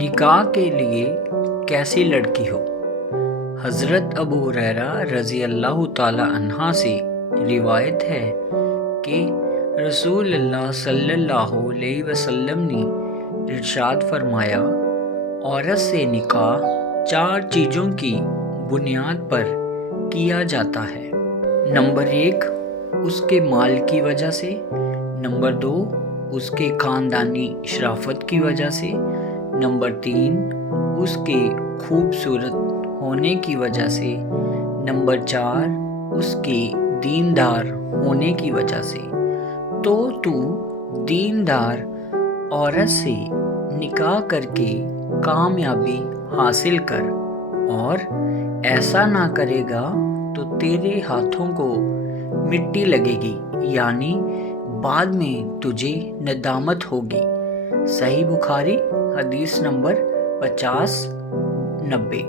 نکاح کے لیے کیسی لڑکی ہو؟ حضرت ابو ہریرہ رضی اللہ تعالی عنہ سے روایت ہے کہ رسول اللہ صلی اللہ علیہ وسلم نے ارشاد فرمایا، عورت سے نکاح 4 چیزوں کی بنیاد پر کیا جاتا ہے۔ نمبر 1، اس کے مال کی وجہ سے۔ نمبر 2، اس کے خاندانی شرافت کی وجہ سے۔ نمبر 3، اس کے خوبصورت ہونے کی وجہ سے۔ نمبر 4، اس کے دیندار ہونے کی وجہ سے۔ تو دیندار عورت سے نکاح کر کے کامیابی حاصل کر، اور ایسا نہ کرے گا تو تیرے ہاتھوں کو مٹی لگے گی، یعنی بعد میں تجھے ندامت ہوگی۔ صحیح بخاری حدیث نمبر 50-90۔